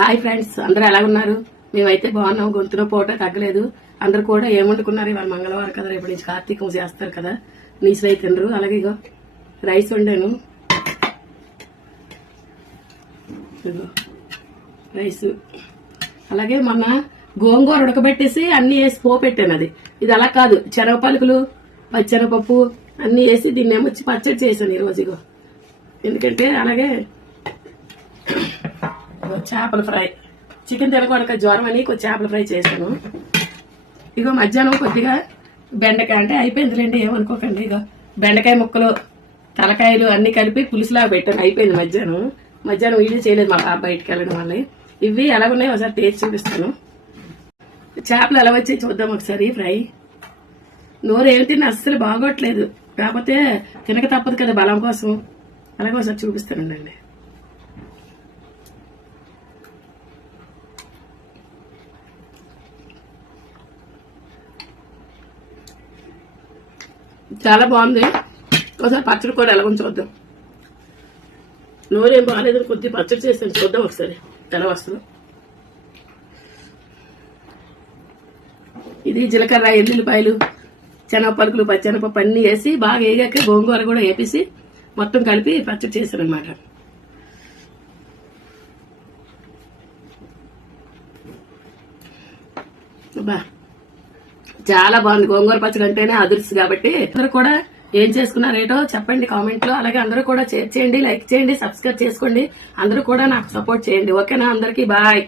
Hi friends అందరూ ఎలా ఉన్నారు మేమైతే బాగున్నాం గొంతులో పోట తగ్గలేదు. అందరు కూడా ఏం ఇవాళ మంగళవారం కదా రేపటి నుంచి కార్తీకం చేస్తారు కదా. నీసులు అయితే తినరు. అలాగే ఇగో రైస్ వండాను. రైస్. అలాగే మొన్న గోంగూర ఉడకబెట్టేసి అన్ని వేసి పోపెట్టాను అది. ఇది అలా కాదు. శనగ పలుకులు పచ్చెనపప్పు అన్ని వేసి దీన్ని ఏమొచ్చి పచ్చడి చేశాను ఈరోజు ఇగో. ఎందుకంటే అలాగే ఇగో చేపల ఫ్రై. చికెన్ తినకూడక జ్వరం అని కొంచెం చేపల ఫ్రై చేశాను. ఇగో మధ్యాహ్నం కొద్దిగా బెండకాయ అంటే అయిపోయిందిలేండి ఏమనుకోకండి. ఇగో బెండకాయ ముక్కలు తలకాయలు అన్ని కలిపి పులుసులాగా పెట్టాను. అయిపోయింది మధ్యాహ్నం. మధ్యాహ్నం వీడియో చేయలేదు మా పాప వెళ్ళడం వల్ల. ఇవి ఎలా ఉన్నాయో ఒకసారి టేస్ట్ చూపిస్తాను. చేపలు ఎలా వచ్చాయి చూద్దాం ఒకసారి ఫ్రై. నోరు ఏం తిన్నా అస్సలు బాగోట్లేదు. కాకపోతే తినక తప్పదు కదా బలం కోసం. అలాగే ఒకసారి చూపిస్తానండి. చాలా బాగుంది. ఒకసారి పచ్చడి కూడా ఎలా ఉందో చూద్దాం నోరేం బాగాలేదు కొద్దిగా పచ్చడి చేస్తాను చూద్దాం ఒకసారి ఎలా వస్తుంది. ఇది జీలకర్ర ఎల్లుల్లిపాయలు శనగపలుకులు పచ్చెనపప్పు అన్ని వేసి బాగా వేగాక గోంగూర కూడా వేపేసి మొత్తం కలిపి పచ్చడి చేశాను అనమాట బా చాలా బాగుంది. గోంగూర పచ్చడి అంటేనే అదుర్స్ కాబట్టి అందరూ కూడా ఏం చేసుకున్నారేటో చెప్పండి కామెంట్లో అలాగే అందరూ కూడా షేర్ చేయండి లైక్ చేయండి సబ్స్క్రైబ్ చేసుకోండి. అందరూ కూడా నాకు సపోర్ట్ చేయండి. ఓకేనా? అందరికీ బాయ్.